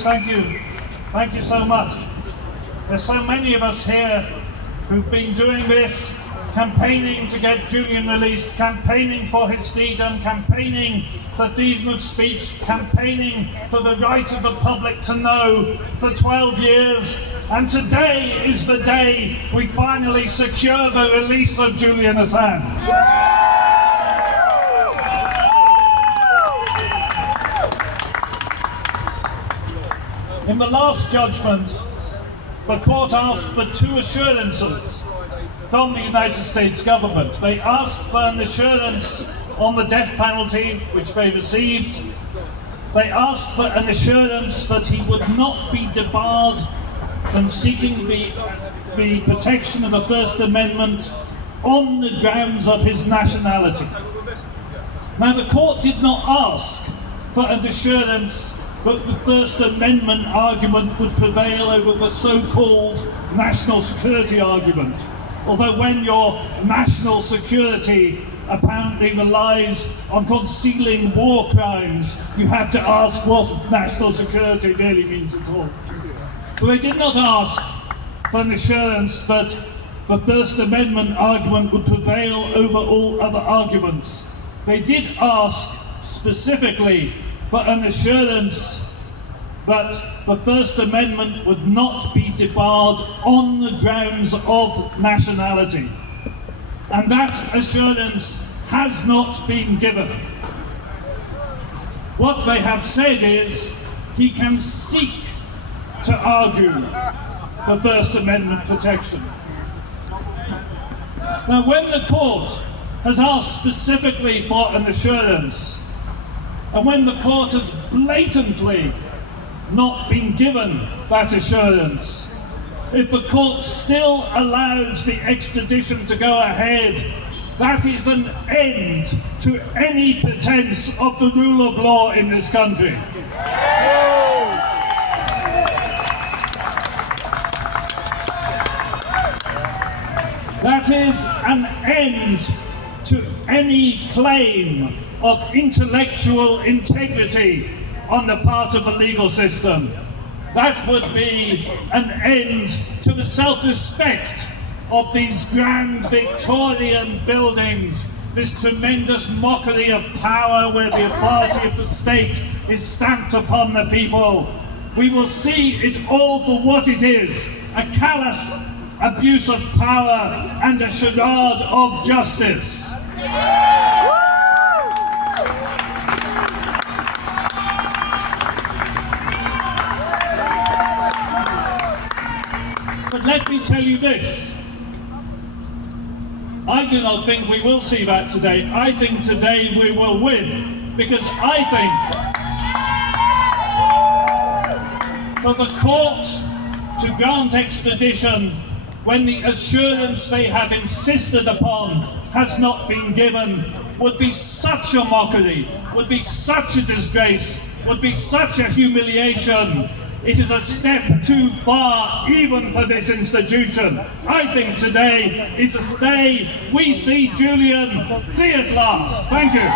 Yes, thank you. Thank you so much. There's so many of us here who've been doing this, campaigning to get Julian released, campaigning for his freedom, campaigning for freedom of speech, campaigning for the right of the public to know for 12 years. And today is the day we finally secure the release of Julian Assange. In the last judgment, the court asked for two assurances from the United States government. They asked for an assurance on the death penalty, which they received. They asked for an assurance that he would not be debarred from seeking the protection of the First Amendment on the grounds of his nationality. Now, the court did not ask for an assurance that the First Amendment argument would prevail over the so-called national security argument. Although when your national security apparently relies on concealing war crimes, you have to ask what national security really means at all. But they did not ask for an assurance that the First Amendment argument would prevail over all other arguments. They did ask specifically for an assurance that the First Amendment would not be debarred on the grounds of nationality. And that assurance has not been given. What they have said is he can seek to argue for First Amendment protection. Now, when the court has asked specifically for an assurance, and when the court has blatantly not been given that assurance, if the court still allows the extradition to go ahead, that is an end to any pretense of the rule of law in this country. That is an end to any claim of intellectual integrity on the part of the legal system. That would be an end to the self-respect of these grand Victorian buildings, this tremendous mockery of power where the authority of the state is stamped upon the people. We will see it all for what it is, a callous abuse of power and a charade of justice. But let me tell you this, I do not think we will see that today. I think today we will win, because I think for the court to grant extradition when the assurance they have insisted upon has not been given would be such a mockery, would be such a disgrace, would be such a humiliation. It is a step too far even for this institution. I think today is a day we see Julian free at last. Thank you.